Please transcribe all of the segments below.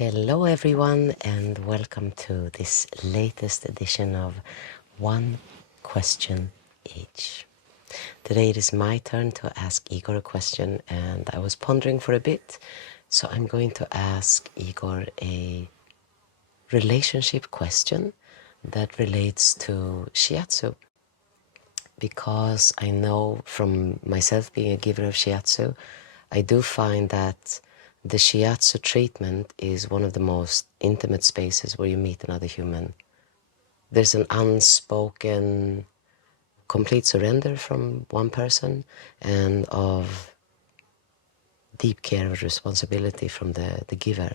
Hello everyone and welcome to this latest edition of One Question Each. Today it is my turn to ask Igor a question, and I was pondering for a bit, so I'm going to ask Igor a relationship question that relates to Shiatsu, because I know from myself being a giver of Shiatsu, I do find that the Shiatsu treatment is one of the most intimate spaces where you meet another human. There's an unspoken complete surrender from one person and of deep care and responsibility from the giver.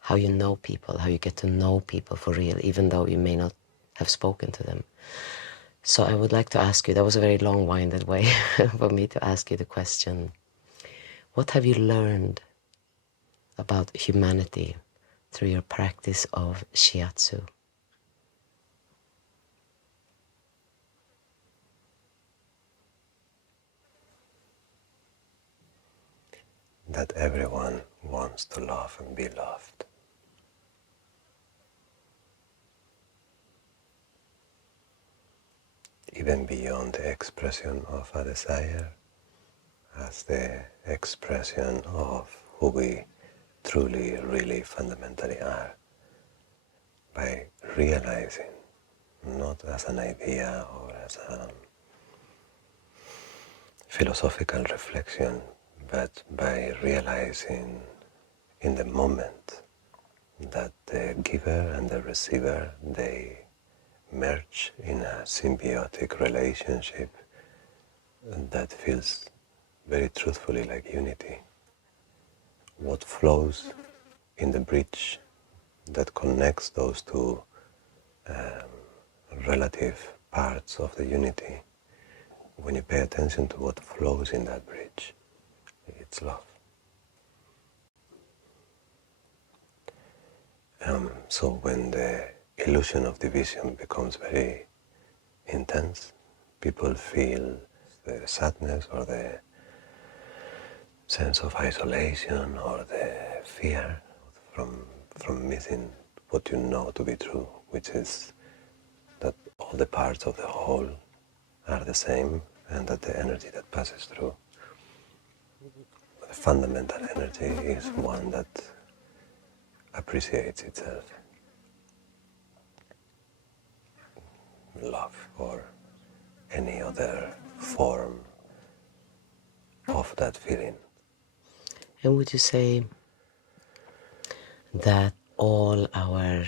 How you know people, how you get to know people for real, even though you may not have spoken to them. So I would like to ask you, that was a very long-winded way for me to ask you the question, what have you learned about humanity through your practice of Shiatsu? That everyone wants to love and be loved. Even beyond the expression of a desire, as the expression of who we truly, really, fundamentally are, by realizing, not as an idea or as a philosophical reflection, but by realizing in the moment that the giver and the receiver, they merge in a symbiotic relationship that feels very truthfully like unity. What flows in the bridge that connects those two relative parts of the unity, when you pay attention to what flows in that bridge, it's love. So when the illusion of division becomes very intense, people feel the sadness or the sense of isolation or the fear from missing what you know to be true, which is that all the parts of the whole are the same and that the energy that passes through, the fundamental energy, is one that appreciates itself. Love or any other form of that feeling. And would you say that all our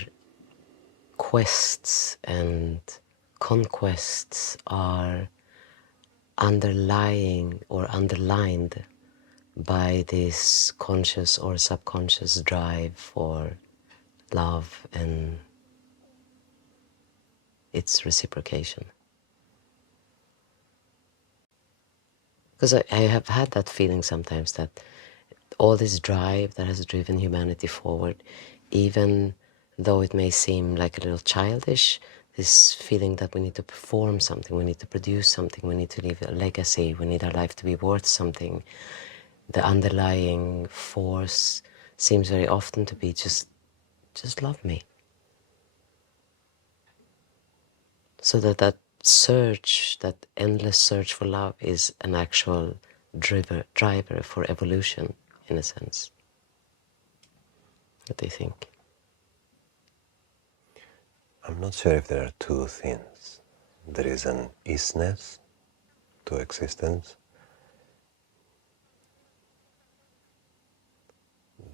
quests and conquests are underlying or underlined by this conscious or subconscious drive for love and its reciprocation? Because I have had that feeling sometimes that all this drive that has driven humanity forward, even though it may seem like a little childish, this feeling that we need to perform something, we need to produce something, we need to leave a legacy, we need our life to be worth something, the underlying force seems very often to be just love me. So that search, that endless search for love is an actual driver for evolution, in a sense. What do you think? I'm not sure if there are two things. There is an isness to existence,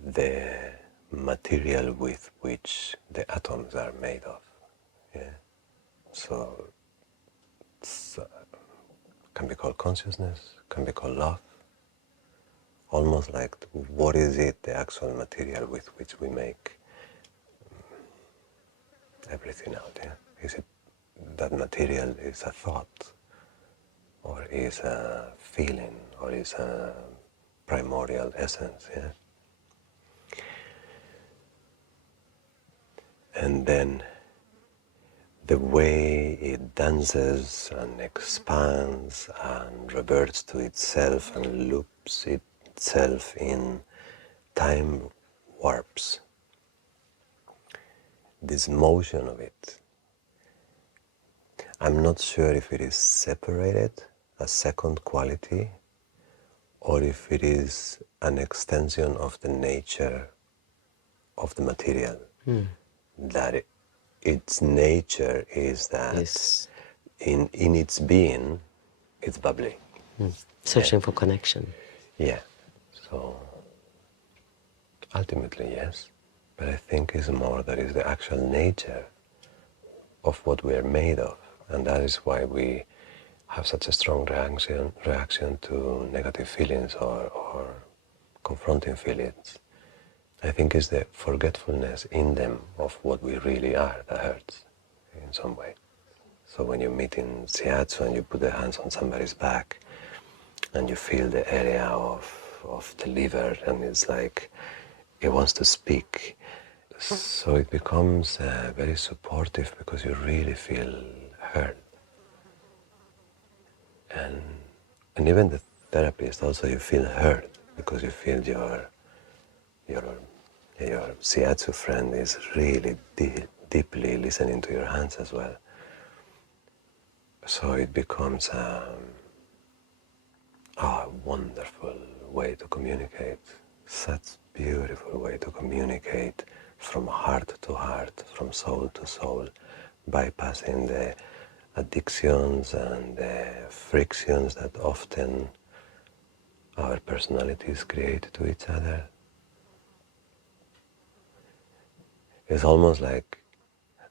the material with which the atoms are made of. Yeah? So it can be called consciousness, can be called love. Almost like, what is it, the actual material with which we make everything out? Yeah? Is it that material is a thought, or is a feeling, or is a primordial essence? Yeah? And then the way it dances and expands and reverts to itself and loops itself in time warps this motion of it, I'm not sure if it is separated, a second quality, or if it is an extension of the nature of the material. That its nature is that Yes. in its being, it's bubbly. Searching for connection. Yeah. So ultimately, yes. But I think it's more that is the actual nature of what we are made of. And that is why we have such a strong reaction to negative feelings or confronting feelings. I think it's the forgetfulness in them of what we really are that hurts in some way. So when you meet in Shiatsu and you put the hands on somebody's back and you feel the area of the liver and it's like it wants to speak. So it becomes very supportive because you really feel heard. And even the therapist also you feel heard because you feel your Shiatsu friend is really deeply listening to your hands as well. So it becomes a wonderful way to communicate, such beautiful way to communicate from heart to heart, from soul to soul, bypassing the addictions and the frictions that often our personalities create to each other. It's almost like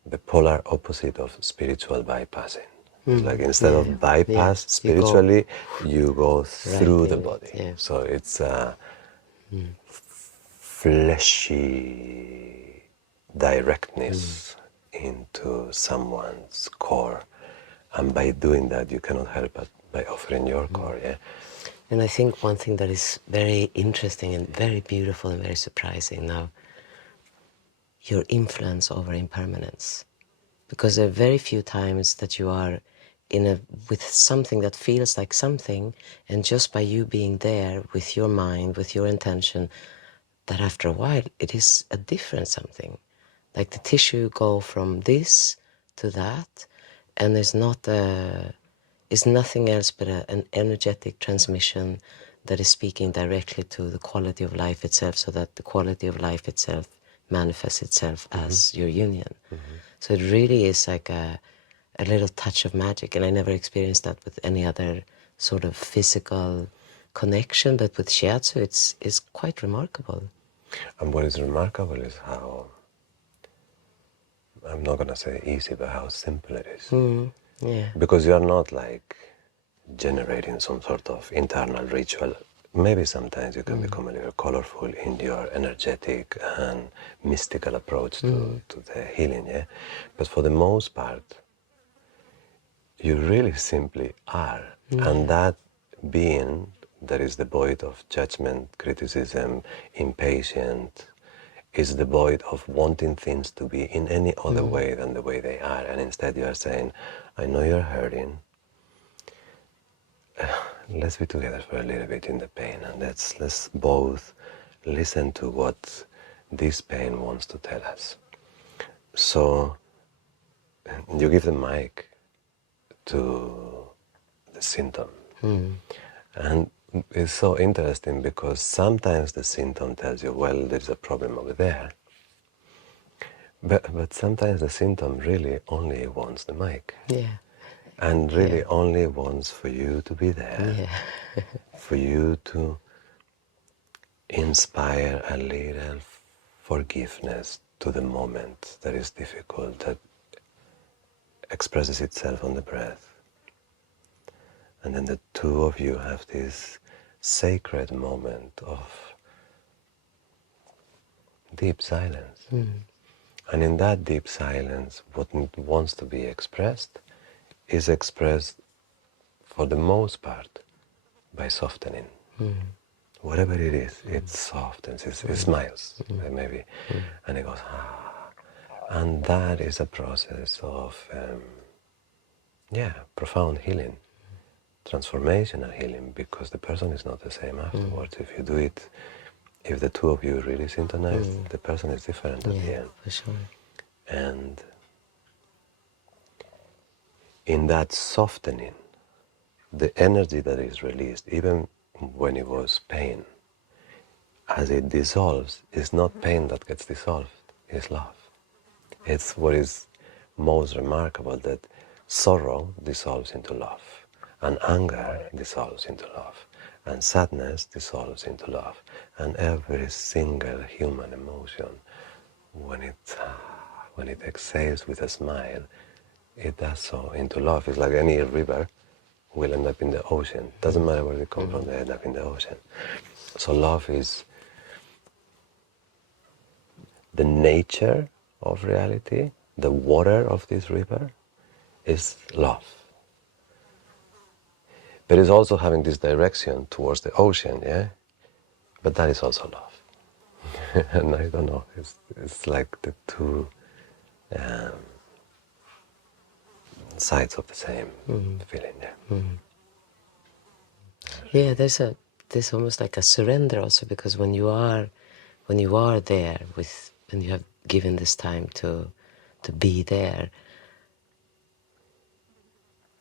the polar opposite of spiritual bypassing. It's like instead of bypass spiritually, you go through the body. Yeah. So it's a fleshy directness into someone's core. And by doing that, you cannot help but by offering your core, yeah? And I think one thing that is very interesting and very beautiful and very surprising now, your influence over impermanence. Because there are very few times that you are with something that feels like something, and just by you being there with your mind, with your intention, that after a while it is a different something. Like the tissue go from this to that, and there's nothing else but an energetic transmission that is speaking directly to the quality of life itself, so that the quality of life itself manifests itself as your union. So it really is like a little touch of magic, and I never experienced that with any other sort of physical connection, but with Shiatsu it's quite remarkable. And what is remarkable is how, I'm not going to say easy, but how simple it is. Yeah. Because you are not like generating some sort of internal ritual. Maybe sometimes you can become a little colorful in your energetic and mystical approach to the healing, yeah? But for the most part, you really simply are. And that being that is devoid of judgment, criticism, impatient, is devoid of wanting things to be in any other way than the way they are. And instead you are saying, I know you're hurting. Let's be together for a little bit in the pain, and let's both listen to what this pain wants to tell us. So you give the mic to the symptom. And it's so interesting because sometimes the symptom tells you, well, there's a problem over there. But sometimes the symptom really only wants the mic. Yeah. And really only wants for you to be there. Yeah. For you to inspire a little forgiveness to the moment that is difficult, that expresses itself on the breath. And then the two of you have this sacred moment of deep silence. And in that deep silence, what wants to be expressed is expressed for the most part by softening. Whatever it is, it softens, it smiles, maybe, and it goes, ah. And that is a process of, profound healing, transformational healing, because the person is not the same afterwards. If you do it, if the two of you really synchronize, the person is different at the end. For sure. And in that softening, the energy that is released, even when it was pain, as it dissolves, it's not pain that gets dissolved, it's love. It's what is most remarkable, that sorrow dissolves into love, and anger dissolves into love, and sadness dissolves into love, and every single human emotion, when it exhales with a smile, it does so into love. It's like any river will end up in the ocean. Doesn't matter where they come from, they end up in the ocean. So love is the nature of reality. The water of this river is love. But it's also having this direction towards the ocean, yeah? But that is also love. And I don't know, it's like the two sides of the same feeling, yeah. Yeah, there's almost like a surrender also, because when you are there with, when you have given this time to be there,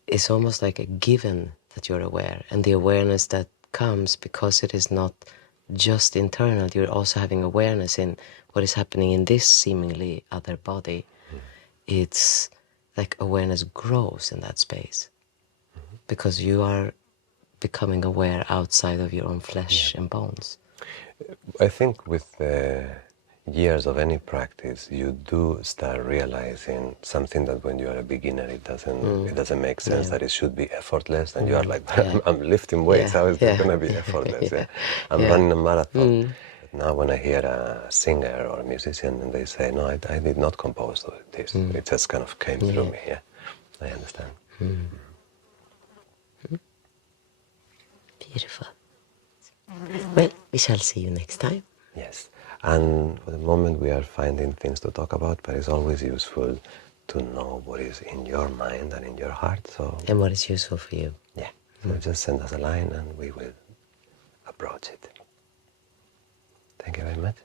it's almost like a given that you're aware, and the awareness that comes because it is not just internal, you're also having awareness in what is happening in this seemingly other body. It's like awareness grows in that space because you are becoming aware outside of your own flesh and bones. I think with the years of any practice, you do start realizing something that when you are a beginner, it doesn't make sense, that it should be effortless, and you are like, I'm lifting weights, how is this going to be effortless? Yeah. I'm running a marathon. But now when I hear a singer or a musician and they say, no, I did not compose this, it just kind of came through me, yeah, I understand. Beautiful. Well, we shall see you next time. Yes, and for the moment we are finding things to talk about, but it's always useful to know what is in your mind and in your heart. So, And what is useful for you. yeah, so just send us a line and we will approach it. Thank you very much.